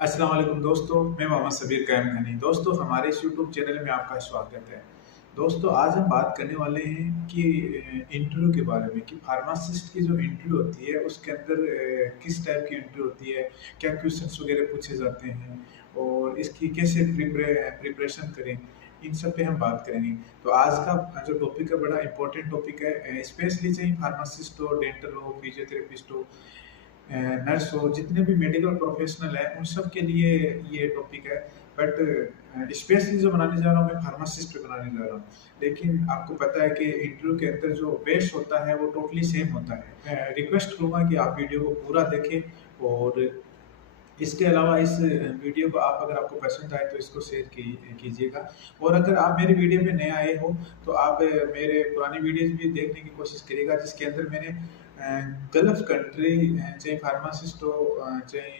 अस्सलाम वालेकुम दोस्तों, मैं मोहम्मद सबीर कैम घनी। दोस्तों, हमारे इस यूट्यूब चैनल में आपका स्वागत है। दोस्तों, आज हम बात करने वाले हैं कि इंटरव्यू के बारे में कि फार्मासिस्ट की जो इंटरव्यू होती है उसके अंदर किस टाइप की इंटरव्यू होती है, क्या क्वेश्चंस वगैरह पूछे जाते हैं और इसकी कैसे प्रिपरेशन करें, इन सब पे हम बात करेंगे। तो आज का जो टॉपिक है बड़ा इंपॉर्टेंट टॉपिक है, स्पेशली चाहे फार्मासिस्ट हो, डेंटल हो, फिजियोथेरेपिस्ट हो, नर्स हो, जितने भी मेडिकल प्रोफेशनल हैं उन सब के लिए ये टॉपिक है। बट स्पेशली जो बनाने जा रहा हूँ मैं फार्मासिस्ट पे बनाने जा रहा हूँ। लेकिन आपको पता है कि इंटरव्यू के अंदर जो बेस होता है वो टोटली सेम होता है। मैं रिक्वेस्ट करूँगा कि आप वीडियो को पूरा देखें और इसके अलावा इस वीडियो को आप अगर आपको पसंद आए तो इसको शेयर कीजिएगा। और अगर आप मेरे वीडियो में नए आए हो तो आप मेरे पुरानी वीडियोस भी देखने की कोशिश करिएगा, जिसके अंदर मैंने गल्फ कंट्री चाहे फार्मासिस्ट हो, चाहे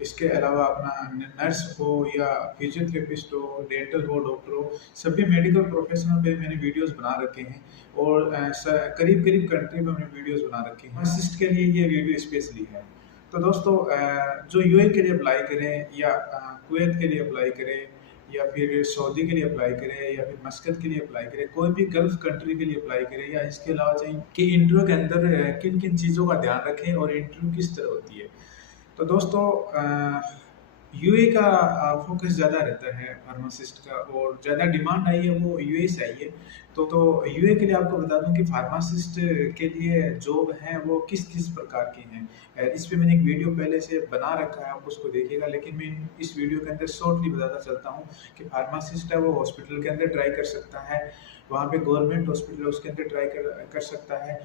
इसके अलावा अपना नर्स हो या फिजियोथेरेपिस्ट हो, डेंटल हो, डॉक्टर हो, सभी मेडिकल प्रोफेशनल पे मैंने वीडियोस बना रखे हैं। और करीब करीब कंट्री में मैंने वीडियोस बना रखे हैं। फार्मासिस्ट के लिए ये वीडियो स्पेशली है। तो दोस्तों, जो यूएई के लिए अप्लाई करें या कुवैत के लिए अप्लाई करें या फिर सऊदी के लिए अप्लाई करें या फिर मस्कत के लिए अप्लाई करें, कोई भी गल्फ कंट्री के लिए अप्लाई करें, या इसके अलावा चाहिए कि इंटरव्यू के अंदर किन किन चीज़ों का ध्यान रखें और इंटरव्यू किस तरह होती है। तो दोस्तों, यूएई का फोकस ज़्यादा रहता है फार्मासिस्ट का, और ज़्यादा डिमांड आई है वो यूएई से आई है। तो यूएई के लिए आपको बता दूं कि फार्मासिस्ट के लिए जॉब है वो किस किस प्रकार की हैं। इस पे मैंने एक वीडियो पहले से बना रखा है, आप उसको देखिएगा। लेकिन मैं इस वीडियो के अंदर शॉर्टली बताता चलता हूँ कि फार्मासिस्ट है वो हॉस्पिटल के अंदर ट्राई कर सकता है, वहाँ पे गवर्नमेंट हॉस्पिटल है उसके अंदर ट्राई कर सकता है।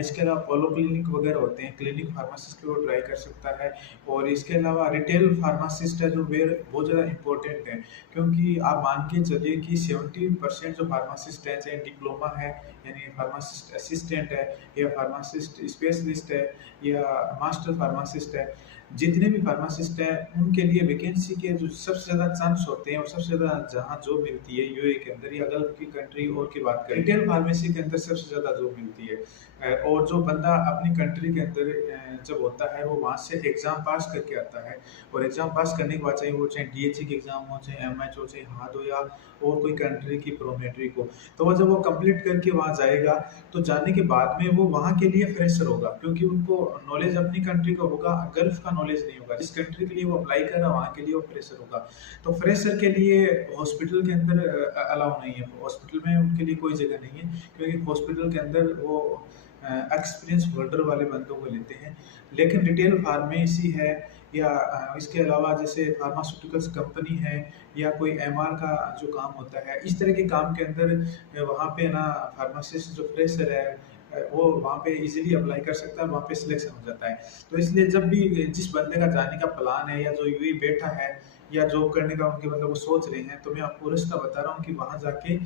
इसके अलावा पॉलो क्लिनिक वगैरह होते हैं, क्लिनिक फार्मासिस्ट के वो ट्राई कर सकता है। और इसके अलावा रिटेल फार्मासिस्ट है जो बहुत ज़्यादा इंपॉर्टेंट है, क्योंकि आप मान के चलिए कि 70% जो फार्मासिस्ट है, चाहे डिप्लोमा है यानी फार्मासिस्ट असिस्टेंट है या फार्मासिस्ट स्पेशलिस्ट है या मास्टर फार्मासिस्ट है, जितने भी फार्मासिस्ट हैं उनके लिए वैकेंसी के जो सबसे ज़्यादा चांस होते हैं और सबसे ज़्यादा जहाँ जॉब मिलती है यूएई के अंदर या गल्फ की कंट्री और की बात करें, रिटेल फार्मेसी के अंदर सबसे ज़्यादा जॉब मिलती है। और जो बंदा अपनी कंट्री के अंदर जब होता है वो वहाँ से एग्ज़ाम पास करके आता है, और एग्ज़ाम पास करने के बाद चाहे वो चाहे डीएचई के एग्ज़ाम हो, चाहे एमएच हो, चाहे हाद हो, या और कोई कंट्री की प्रोमेट्री को, तो वो जब वो कंप्लीट करके वहाँ जाएगा तो जाने के बाद में वो वहाँ के लिए फ्रेशर होगा, क्योंकि उनको नॉलेज अपनी कंट्री का होगा, गल्फ का नॉलेज नहीं होगा। जिस कंट्री के लिए वो अप्लाई कर रहा है वहाँ के लिए वो फ्रेशर होगा। तो फ्रेशर के लिए हॉस्पिटल के अंदर अलाउ नहीं है, हॉस्पिटल में उनके लिए कोई जगह नहीं है, क्योंकि हॉस्पिटल के अंदर वो एक्सपीरियंस होल्डर वाले बंदों को लेते हैं। लेकिन रिटेल फार्मेसी है या इसके अलावा जैसे फार्मास्यूटिकल्स कंपनी है या कोई एमआर का जो काम होता है, इस तरह के काम के अंदर वहाँ पे ना फार्मासिस्ट जो फ्रेशर है वो वहाँ पे इजीली अप्लाई कर सकता है, वहाँ पे सिलेक्शन हो जाता है। तो इसलिए जब भी जिस बंदे का जाने का प्लान है या जो यूएई बैठा है या जॉब करने का उनके मतलब वो सोच रहे हैं, तो मैं आपको रास्ता बता रहा हूँ कि वहाँ जाके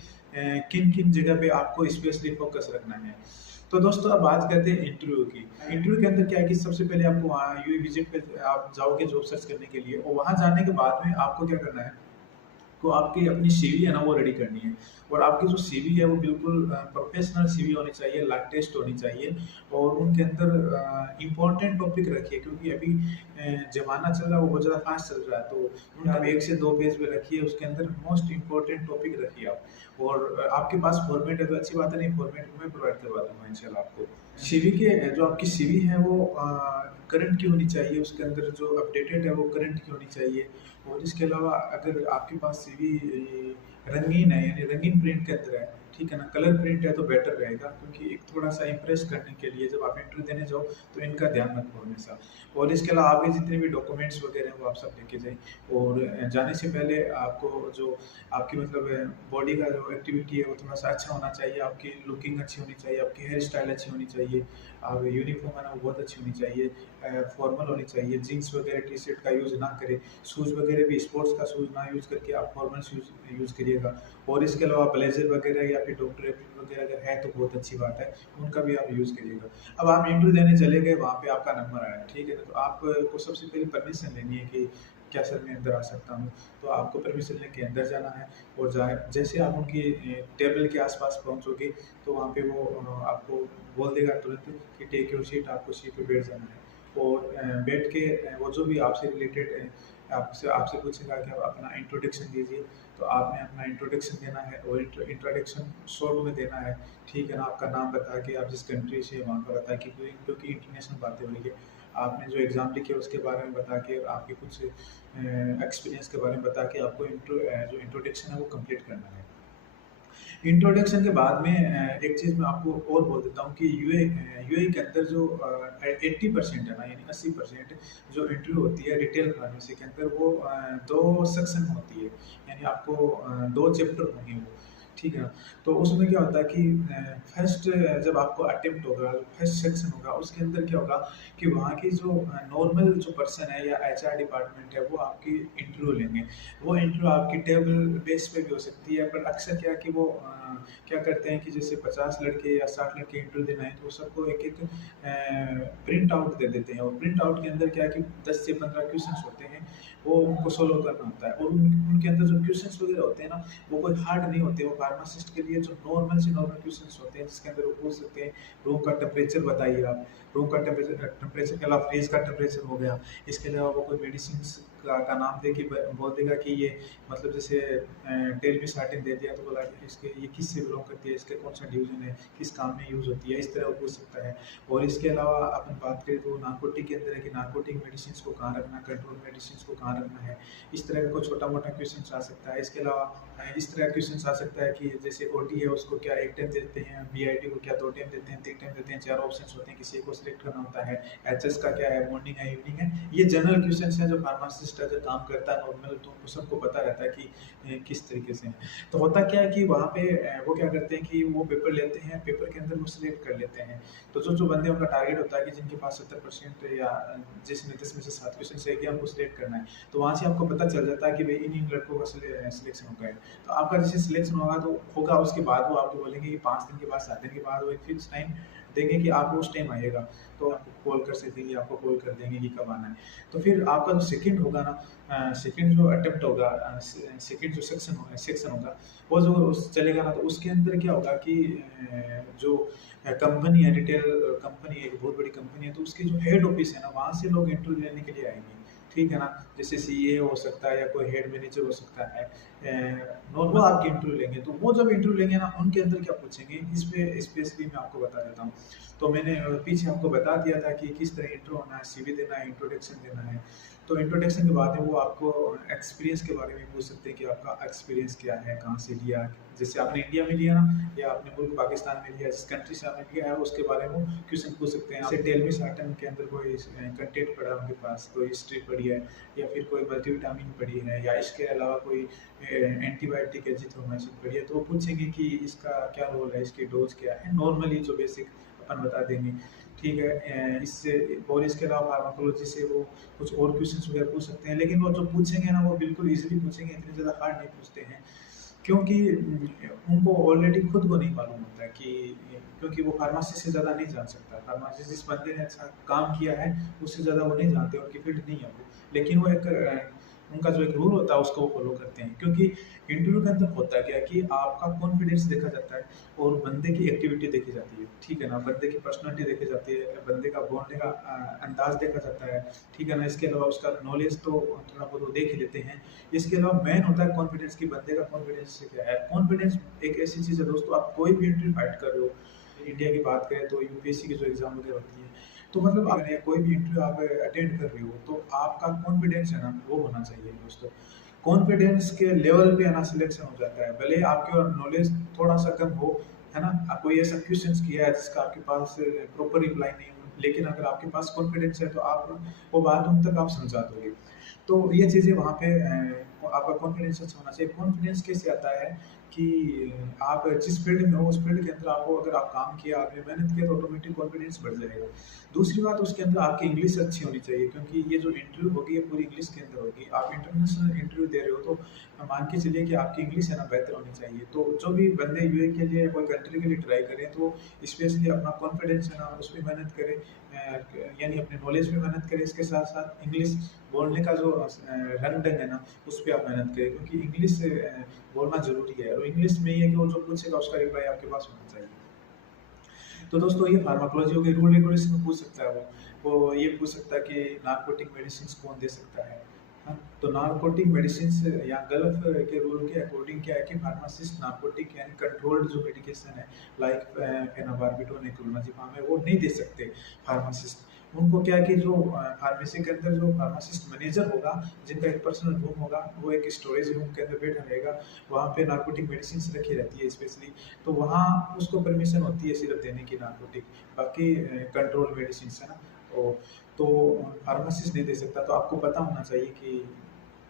किन किन जगह पे आपको स्पेशली फोकस रखना है। तो दोस्तों, अब बात करते हैं इंटरव्यू की। इंटरव्यू के अंदर क्या है कि सबसे पहले आपको वहाँ यूएई विजिट पे आप जाओगे जॉब सर्च करने के लिए, और वहाँ जाने के बाद में आपको क्या करना है, तो आपकी अपनी सीवी है ना वो रेडी करनी है। और आपकी जो सीवी है वो बिल्कुल प्रोफेशनल सीवी होनी चाहिए, लेटेस्ट होनी चाहिए, और उनके अंदर इम्पोर्टेंट टॉपिक रखिए, क्योंकि अभी ज़माना चल रहा है वो बहुत ज़्यादा फास्ट चल रहा है। तो आप 1 से 2 पेज पे रखिए, उसके अंदर मोस्ट इम्पोर्टेंट टॉपिक रखिए आप। और आपके पास फॉर्मेट है तो अच्छी बात है, नहीं फॉर्मेट मैं प्रोवाइड करवा दूँगा इंशाल्लाह आपको। सीवी के जो आपकी सीवी है वो करंट की होनी चाहिए, उसके अंदर जो अपडेटेड है वो करंट की होनी चाहिए। और इसके अलावा अगर आपके पास सीवी रंगीन है यानी रंगीन प्रिंट के अंदर है, ठीक है ना, कलर प्रिंट है तो बेटर रहेगा, क्योंकि एक थोड़ा सा इम्प्रेस करने के लिए जब आप इंटरव्यू देने जाओ तो इनका ध्यान रखो हमेशा। और इसके अलावा आपके जितने भी डॉक्यूमेंट्स वगैरह हैं वो आप सब लेके जाएं। और जाने से पहले आपको जो आपकी मतलब बॉडी का जो एक्टिविटी है वो थोड़ा सा अच्छा होना चाहिए, आपकी लुकिंग अच्छी होनी चाहिए, आपकी हेयर स्टाइल अच्छी होनी चाहिए, आप यूनिफॉर्म है ना वो बहुत अच्छी होनी चाहिए, फॉर्मल होनी चाहिए, जीन्स वगैरह टी शर्ट का यूज़ ना करें, शूज़ वगैरह भी स्पोर्ट्स का शूज़ ना यूज़ करके आप फॉर्मल शूज़ यूज़ करिएगा। और इसके अलावा ब्लेजर वगैरह या फिर डॉक्टर एप्रिल वगैरह अगर है तो बहुत अच्छी बात है, उनका भी आप यूज़ करिएगा। अब आप इंटरव्यू देने चले गए, वहाँ पे आपका नंबर आया, ठीक है ना, तो आपको सबसे पहले परमिशन लेनी है कि क्या सर मैं अंदर आ सकता हूँ। तो आपको परमिशन लेके अंदर जाना है, और जैसे आप उनकी टेबल के आसपास पहुँचोगे तो वहाँ पे वो आपको बोल देगा तुरंत कि टेक योर सीट, आपको सीट पे बैठ जाना है। और बैठ के वो जो भी आपसे रिलेटेड आपसे आपसे पूछेगा कि आप अपना इंट्रोडक्शन दीजिए, तो आपने अपना इंट्रोडक्शन देना है और इंट्रोडक्शन शॉर्ट में देना है, ठीक है ना। आपका नाम बता के आप जिस कंट्री से वहाँ का बता के, क्योंकि इंटरनेशनल बातें हो रही है, आपने जो एग्ज़ाम लिखे उसके बारे में बता के, आपके कुछ एक्सपीरियंस के बारे में बता के आपको जो इंट्रोडक्शन है वो कंप्लीट करना है। इंट्रोडक्शन के बाद में एक चीज़ मैं आपको और बोल देता हूँ कि यूएई के अंदर जो 80% है ना, यानी 80% जो इंटरव्यू होती है रिटेल फार्मेसी के अंदर, वो 2 सेक्शन में होती है, यानी आपको 2 चैप्टर होंगे वो, ठीक है ना। तो उसमें क्या होता है कि फर्स्ट जब आपको अटेम्प्ट होगा, फर्स्ट सेक्शन होगा, उसके अंदर क्या होगा कि वहाँ की जो नॉर्मल जो पर्सन है या एचआर डिपार्टमेंट है वो आपकी इंटरव्यू लेंगे। वो इंटरव्यू आपकी टेबल बेस पे भी हो सकती है, पर अक्सर क्या है कि वो क्या करते हैं कि जैसे 50 लड़के या 60 लड़के इंटरव्यू देना है, तो वो सबको एक एक प्रिंट आउट दे देते हैं, और प्रिंट आउट के अंदर क्या है कि 10 से 15 क्वेश्चंस होते हैं, वो उनको सोल्व करना होता है। और उनके अंदर जो क्वेश्चंस वगैरह होते हैं ना, वो कोई हार्ड नहीं होते, वो फार्मासिस्ट के लिए जो नॉर्मल से नॉर्मल क्वेश्चंस होते हैं, जिसके अंदर वो पूछ सकते हैं रूम का टेम्परेचर बताइए आप, रूम का टेम्परेचर के अलावा फ्रिज का टेम्परेचर हो गया, इसके अलावा वो कोई मेडिसिन का नाम दे के बोल देगा कि ये मतलब जैसे टेलमिसार्टिन दे दिया तो बोला कि इसके ये किससे बिलोंग करती है, इसके कौन सा डिवीजन है, किस काम में यूज़ होती है, इस तरह वो पूछ सकता है। और इसके अलावा अपन बात करें तो नारकोटिक के अंदर है कि नारकोटिक मेडिसिन को कहाँ रखना, कंट्रोल मेडिसिन को कहाँ रखना है, इस तरह का कोई छोटा मोटा क्वेश्चन आ सकता है। इसके अलावा इस तरह क्वेश्चन आ सकता है कि जैसे ओटी है उसको क्या 1 टाइम देते हैं, बीआईटी को क्या 2 टाइम देते हैं, 3 टाइम देते हैं, 4 ऑप्शंस होते हैं, किसी को सिलेक्ट करना होता है, एचएस का क्या है, मॉर्निंग है, इवनिंग है। ये जनरल क्वेश्चन है जो फार्मासिस्ट है जो काम करता है नॉर्मल, तो उनको सबको पता रहता है कि किस तरीके से है। तो होता क्या है कि वहाँ पे वो क्या करते हैं कि वो पेपर लेते हैं, पेपर के अंदर वो सिलेक्ट कर लेते हैं। तो जो बंदे उनका टारगेट होता है कि जिनके पास 70% या जिसमें 10 में से 7 क्वेश्चन सही किया उनको सिलेक्ट करना है, तो वहाँ से आपको पता चल जाता है कि भाई इन लड़कों का सिलेक्शन हो गया है। तो आपका जैसे सिलेक्शन होगा तो होगा, उसके बाद वो आपको बोलेंगे कि 5 दिन के बाद, 7 दिन के बाद, वो एक फिक्स टाइम देंगे कि आपको उस टाइम आइएगा, तो आपको कॉल कर सकेंगे, आपको कॉल कर देंगे कि कब आना है। तो फिर आपका जो सेकंड होगा ना, सेकंड जो अटेम्प्ट होगा, सेकंड जो सेक्शन होगा, वो जो चलेगा ना, तो उसके अंदर क्या होगा कि जो कंपनी है, रिटेल कंपनी है, एक बहुत बड़ी कंपनी है, तो उसकी जो हेड ऑफिस है ना, वहाँ से लोग इंटरव्यू लेने के लिए आएंगे, ठीक है ना। जैसे सीए हो सकता है या कोई हेड मैनेजर हो सकता है, वो आपकी इंटरव्यू लेंगे। तो वो जब इंटरव्यू लेंगे ना, उनके अंदर क्या पूछेंगे, इस पे स्पेशली मैं आपको बता देता हूँ। तो मैंने पीछे आपको बता दिया था कि किस तरह इंट्रो होना है, सीवी देना है, इंट्रोडक्शन देना है। तो इंट्रोडक्शन के बाद में वो आपको एक्सपीरियंस के बारे में पूछ सकते हैं कि आपका एक्सपीरियंस क्या है, कहाँ से लिया, जैसे आपने इंडिया में लिया ना या आपने मुल्क पाकिस्तान में लिया, जिस कंट्री से आपने लिया है उसके बारे में क्वेश्चन पूछ सकते हैं। जैसे टेलमिसार्टन के अंदर कोई कंटेंट पड़ा उनके पास, कोई हिस्ट्री पड़ी है, या फिर कोई मल्टीविटामिन पड़ी है, या इसके अलावा कोई एंटीबायोटिक एजिथ्रोमाइसिन पड़ी है, तो वो पूछेंगे कि इसका क्या रोल है, इसकी डोज क्या है, नॉर्मली जो बेसिक अपन बता देंगे, ठीक है। इससे और इसके अलावा फार्माकोलॉजी से वो कुछ और क्वेश्चंस वगैरह पूछ सकते हैं, लेकिन वो जो पूछेंगे ना वो बिल्कुल इजीली पूछेंगे, इतने ज़्यादा हार्ड नहीं पूछते हैं, क्योंकि उनको ऑलरेडी खुद को नहीं मालूम होता है कि, क्योंकि वो फार्मेसी से ज़्यादा नहीं जान सकता। फार्मेसी जिस बंदे ने अच्छा काम किया है उससे ज़्यादा वो नहीं जानते, उनकी फील्ड नहीं है वो, लेकिन वो एक उनका जो एक रूल होता है उसको वो फॉलो करते हैं। क्योंकि इंटरव्यू के अंदर होता क्या है कि आपका कॉन्फिडेंस देखा जाता है और बंदे की एक्टिविटी देखी जाती है, ठीक है ना, बंदे की पर्सनालिटी देखी जाती है, बंदे का बोलने का अंदाज देखा जाता है, ठीक है ना। इसके अलावा उसका नॉलेज तो थोड़ा बहुत वो देख ही लेते हैं। इसके अलावा मेन होता है कॉन्फिडेंस, की बंदे का कॉन्फिडेंस क्या है। कॉन्फिडेंस एक ऐसी चीज़ है दोस्तों, आप कोई भी इंटरव्यू फाइट कर रहे हो, इंडिया की बात करें तो यूपीएससी की जो एग्जाम वगैरह होती है, तो मतलब अगर कोई भी इंटरव्यू आप अटेंड कर रहे हो तो आपका कॉन्फिडेंस है ना वो होना चाहिए दोस्तों। कॉन्फिडेंस के लेवल पे आना सिलेक्शन हो जाता है, भले आपके नॉलेज थोड़ा सा कम हो, है ना, कोई ऐसा क्वेश्चन किया है जिसका आपके पास प्रॉपर रिप्लाई नहीं हो, लेकिन अगर आपके पास कॉन्फिडेंस है तो आप वो बात उन तक आप समझा दोगे। तो ये चीज़ें वहाँ पे आपका कॉन्फिडेंस अच्छा होना चाहिए। कॉन्फिडेंस कैसे आता है कि आप जिस फील्ड में हो उस फील्ड के अंदर आपको, अगर आप काम किया, आपने मेहनत किया, तो ऑटोमेटिक कॉन्फिडेंस बढ़ जाएगा। दूसरी बात, उसके अंदर आपकी इंग्लिश अच्छी होनी चाहिए, क्योंकि ये जो इंटरव्यू होगी ये पूरी इंग्लिश के अंदर होगी। आप इंटरनेशनल इंटरव्यू दे रहे हो तो मान के चलिए कि आपकी इंग्लिश है ना बेहतर होनी चाहिए। तो जो भी बंदे यूए के लिए, कोई कंट्री के लिए ट्राई करें, तो स्पेशली अपना कॉन्फिडेंस है ना उस पर मेहनत करें, यानी अपने नॉलेज में मेहनत करें, इसके साथ साथ इंग्लिश बोलने का जो रंग ढंग है ना उस पर आप मेहनत करें, क्योंकि इंग्लिश बोलना ज़रूरी है, और इंग्लिश में ये कि वो जो पूछेगा उसका रिप्लाई आपके पास होना चाहिए। तो दोस्तों ये फार्माकोलॉजी हो गई। रूल रेगुलेशन में पूछ सकता है वो ये पूछ सकता है कि नार्कोटिक मेडिसिन कौन दे सकता है, हाँ, तो नारकोटिक मेडिसिन या गल्फ के रूल के अकॉर्डिंग क्या है कि फार्मासिस्ट नारकोटिक यानी कंट्रोल्ड जो मेडिकेशन है लाइक फेनोबार्बिटोन, क्लोनाजिपाम है वो नहीं दे सकते फार्मासिस्ट। उनको क्या है कि जो फार्मेसी के अंदर जो फार्मासिस्ट मैनेजर होगा, जिनका एक पर्सनल रूम होगा, वो एक स्टोरेज रूम के अंदर बैठा रहेगा, वहाँ पे नारकोटिक मेडिसिन रखी रहती है स्पेशली, तो वहाँ उसको परमिशन होती है सिर्फ देने की नारकोटिक, बाकी कंट्रोल मेडिसिन है ना, तो फार्मासिस्ट नहीं दे सकता। तो आपको पता होना चाहिए कि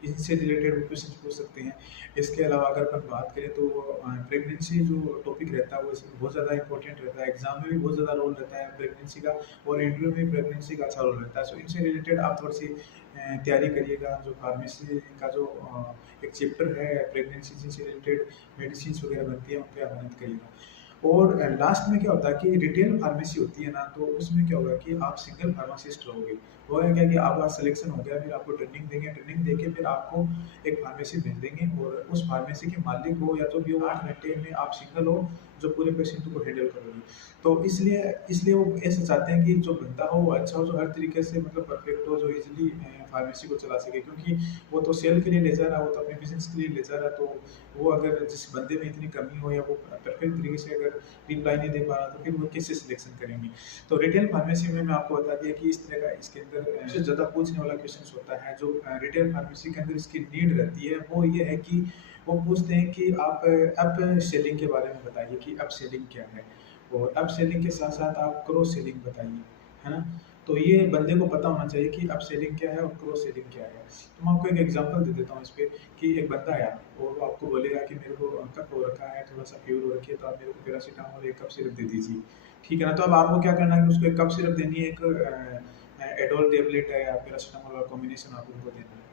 इनसे रिलेटेड क्वेश्चन पूछ सकते हैं। इसके अलावा अगर अपन बात करें तो प्रेगनेंसी जो टॉपिक रहता है वो बहुत ज़्यादा इंपॉर्टेंट रहता है, एग्जाम में भी बहुत ज़्यादा रोल रहता है प्रेगनेंसी का, और इंटरव्यू में प्रेगनेंसी का अच्छा रोल रहता है। सो इनसे रिलेटेड आप थोड़ी सी तैयारी करिएगा। जो फार्मेसी का जो एक चैप्टर है प्रेगनेंसी से रिलेटेड मेडिसिन वगैरह बनती है उन पर आप मेहनत करिएगा। और लास्ट में क्या होता है कि रिटेल फार्मेसी होती है ना, तो उसमें क्या होगा कि आप सिंगल फार्मासिस्ट रहोगे। वो है क्या कि आपका सिलेक्शन हो गया, फिर आपको ट्रेनिंग देंगे, ट्रेनिंग देके फिर आपको एक फार्मेसी भेज देंगे, और उस फार्मेसी के मालिक हो या जो भी हो, 8 घंटे में आप सिंगल हो जो पूरे पेशेंट को हैंडल करोगे। तो इसलिए इसलिए वो ऐसा चाहते हैं कि जो बंदा हो वो अच्छा हो, जो हर तरीके से मतलब परफेक्ट हो, जो इजीली फार्मेसी को चला सके, क्योंकि वो तो सेल के लिए ले जा रहा है, वो तो अपने बिजनेस के लिए ले जा रहा है। तो वो अगर जिस बंदे में इतनी कमी हो या वो परफेक्ट तरीके से अगर रिप्लाई नहीं दे पा रहा, तो फिर वो कैसे सिलेक्शन करेंगे। तो रिटेल फार्मेसी में मैं आपको बता दिया कि इस तरह का इसके अंदर सबसे ज़्यादा पूछने वाला क्वेश्चन होता है जो रिटेल फार्मेसी के अंदर इसकी नीड रहती है, वो ये है कि वो पूछते हैं कि आप अप सेलिंग के बारे में बताइए कि अप सेलिंग क्या है, और अप सेलिंग के साथ साथ आप क्रॉस सेलिंग बताइए, है ना। तो ये बंदे को पता होना चाहिए कि अप सेलिंग क्या है और क्रॉस सेलिंग क्या है। तो मैं आपको एक एग्जांपल दे देता हूँ इस पे, कि एक बंदा आया और वो आपको बोलेगा कि मेरे को कफ हो रखा है, थोड़ा सा फीवर हो रखी है, तो आप मेरे को पैरासीटामोल एक कप सिरप दे दीजिए, ठीक है ना। तो अब आपको क्या करना है कि उसको एक कप सिरप देनी है, एक एडोल टेबलेट है या पैरासीटामोल का कॉम्बिनेशन आपको उनको देना है,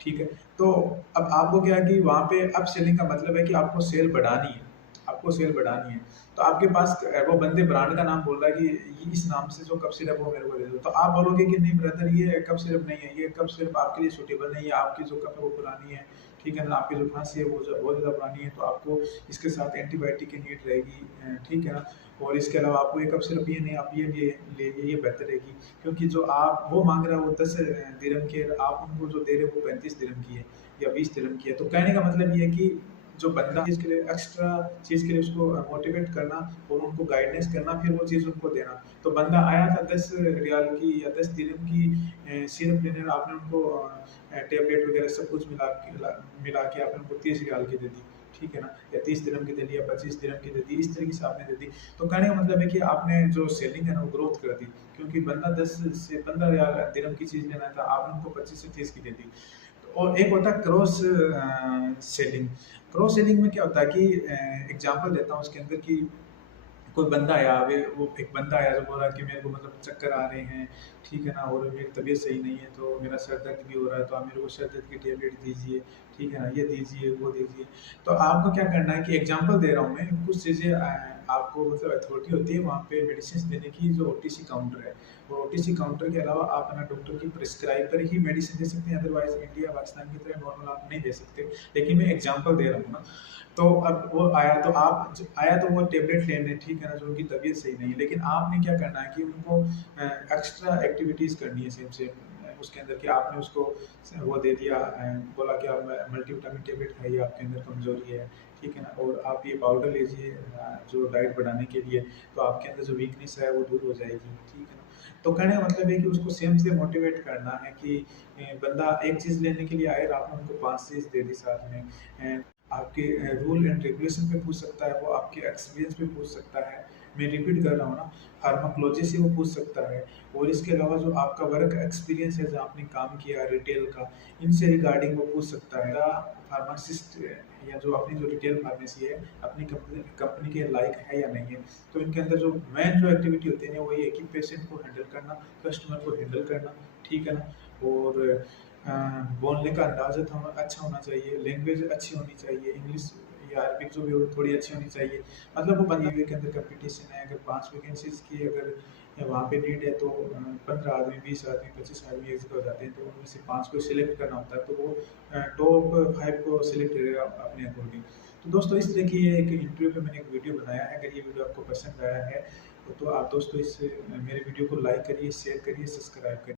ठीक है। तो अब आपको क्या है कि वहाँ पे अप सेलिंग का मतलब है कि आपको सेल बढ़ानी है, आपको सेल बढ़ानी है। तो आपके पास वो बंदे ब्रांड का नाम बोल रहा है कि इस नाम से जो कप सिरप वो मेरे को दे दो, तो आप बोलोगे कि नहीं ब्रदर ये कप सिरप नहीं है, ये कप सिरप आपके लिए सूटेबल नहीं है, आपकी जो कप है वो पुरानी है, ठीक है ना, आपकी जो खांसी है वो बहुत ज़्यादा पुरानी है, तो आपको इसके साथ एंटीबायोटिक की नीड रहेगी, ठीक है ना। और इसके अलावा आपको ये कप सिरप ये नहीं, आप ये ले ये बेहतर रहेगी, क्योंकि जो आप वो मांग रहा है वो 10 दिरहम की है, आप उनको जो दे रहे हो वो 35 दिरहम की है या 20 दिरहम की है। तो कहने का मतलब ये है कि जो बंदा इसके लिए एक्स्ट्रा चीज़ के लिए उसको मोटिवेट करना और उनको गाइडेंस करना, फिर वो चीज़ उनको देना। तो बंदा आया था 10 रियाल की या 10 दिरहम की सिरप लेने, आपने उनको टेबलेट वगैरह सब कुछ मिला के आपने उनको 30 रियाल की दे दी, ठीक है ना, या 30 दिरहम की दे दी या 25 दिरहम की दे दी, इस तरीके से आपने दे दी। तो कहने का मतलब है कि आपने जो सेलिंग है ना वो ग्रोथ कर दी, क्योंकि बंदा 10 से 15 दिरहम की चीज़ लेना था, आपने उनको 25 से 30 की दे दी। और एक होता है क्रॉस सेलिंग। क्रॉस सेलिंग में क्या होता है कि एग्जांपल देता हूँ उसके अंदर कि कोई बंदा आया, वे वो एक बंदा आया जो बोला कि मेरे को मतलब चक्कर आ रहे हैं, ठीक है ना, और मेरी तबीयत सही नहीं है, तो मेरा सर दर्द भी हो रहा है, तो आप मेरे को सर दर्द की टेबलेट दीजिए, ठीक है ना, ये दीजिए वो दीजिए। तो आपको क्या करना है कि एग्जांपल दे रहा हूँ मैं, कुछ चीज़ें आपको मतलब अथॉरिटी होती है वहाँ पे मेडिसिन देने की, जो ओटीसी काउंटर है, और ओटीसी काउंटर के अलावा आप है ना डॉक्टर की प्रिस्क्राइब पर ही मेडिसिन दे सकते हैं, अदरवाइज इंडिया पाकिस्तान की तरह नॉर्मल आप नहीं दे सकते। लेकिन मैं एग्जांपल दे रहा हूँ ना। तो अब वो आया तो आया तो वो टेबलेट लेने, ठीक है ना, जो उनकी तबीयत सही नहीं है, लेकिन आपने क्या करना है कि उनको एक्स्ट्रा एक्टिविटीज़ करनी है सेम सेम उसके अंदर, कि आपने उसको वो दे दिया, बोला कि आप मल्टीविटामिन टेबलेट खाइए, आपके अंदर कमजोरी है, ठीक है ना, और आप ये पाउडर लीजिए जो डाइट बढ़ाने के लिए, तो आपके अंदर जो वीकनेस है वो दूर हो जाएगी, ठीक है ना। तो कहने का मतलब है कि उसको सेम से मोटिवेट करना है कि बंदा एक चीज़ लेने के लिए आए और आपने उनको 5 चीज़ दे दी साथ में। आपके रूल एंड रेगुलेशन पे पूछ सकता है, वो आपके एक्सपीरियंस पे पूछ सकता है, मैं रिपीट कर रहा हूँ ना, फार्माकोलॉजी से वो पूछ सकता है, और इसके अलावा जो आपका वर्क एक्सपीरियंस है, जो आपने काम किया रिटेल का, इनसे रिगार्डिंग वो पूछ सकता है। फार्मासिस्ट या जो अपनी जो रिटेल फार्मेसी है अपनी कंपनी के लायक है या नहीं है। तो इनके अंदर जो मेन जो एक्टिविटी होती है वो ये है कि पेशेंट को हैंडल करना, कस्टमर को हैंडल करना, ठीक है ना, और बोलने का अंदाज़ अच्छा होना चाहिए, लैंग्वेज अच्छी होनी चाहिए, इंग्लिश या अरबिक जो भी हो थोड़ी अच्छी होनी चाहिए। मतलब वो बंदे के अंदर कंपटीशन है, अगर 5 वैकेंसीज की अगर वहाँ पे नीड है, तो 15 आदमी, 20 आदमी, 25 आदमी एग्जिट हो जाते हैं, तो उनमें से 5 को सिलेक्ट करना होता है, तो वो टॉप 5 को सिलेक्ट करेगा अपने अकॉर्डिंग। तो दोस्तों इस तरह की ये एक इंटरव्यू पे मैंने एक वीडियो बनाया है। अगर ये वीडियो आपको पसंद आया है तो आप दोस्तों इस मेरे वीडियो को लाइक करिए, शेयर करिए, सब्सक्राइब करिए।